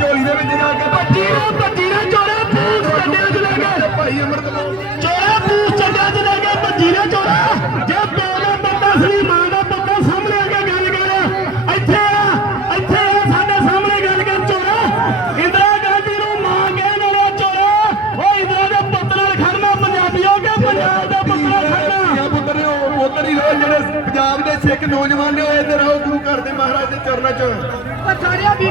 ਝੋਲੀ ਦੇ ਵਿੱਚ ਜਾ ਕੇ ਭੱਜੀ। ਨਾ ਭੱਜੀ ਨਾ ਚੋਰਾ ਪੂਛ ਚੱਡਿਆਂ ਚ ਲੈ ਕੇ ਭਾਈ ਅਮਰਤ ਚੋਰਾ ਪੂਛ ਚੱਡਿਆਂ ਚ ਲੈ ਕੇ ਭੱਜੀ ਨਾ ਚੋਰਾ। ਜੇ ਪਿਓ ਦਾ ਪੱਤਾ ਸਲੀ ਮਾਂ ਦਾ ਪੱਤਾ ਸਾਹਮਣੇ ਆ ਕੇ ਗੱਲ ਕਰ। ਇੱਥੇ ਆ ਇੱਥੇ ਆ ਸਾਡੇ ਸਾਹਮਣੇ ਗੱਲ ਕਰ ਚੋਰਾ। ਇੰਦਰਾ ਗਾਂਧੀ ਨੂੰ ਮਾਂ ਕਹਿਣ ਵਾਲਾ ਚੋਰਾ। ਉਹ ਇੰਦਰਾ ਦੇ ਪੁੱਤ ਨਾਲ ਖੜਨਾ ਪੰਜਾਬੀਓ ਕੇ ਪੰਜਾਬ ਦਾ ਪੁੱਤ ਨਾਲ ਖੜਨਾ। ਧੀਆਂ ਪੁੱਤਰ ਨੇ ਉਹ ਪੁੱਤਰ ਹੀ ਰਹੋ ਜਿਹੜੇ ਪੰਜਾਬ ਦੇ ਸਿੱਖ ਨੌਜਵਾਨ ਨੇ ਉਹ ਇੱਥੇ ਰਹੋ ਗੁਰੂ ਘਰ ਦੇ ਮਹਾਰਾਜ ਦੇ ਚਰਨਾਂ 'ਚ। ਪਛਾੜਿਆ ਵੀ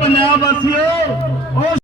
ਪੰਜਾਬ ਵਾਸੀਓ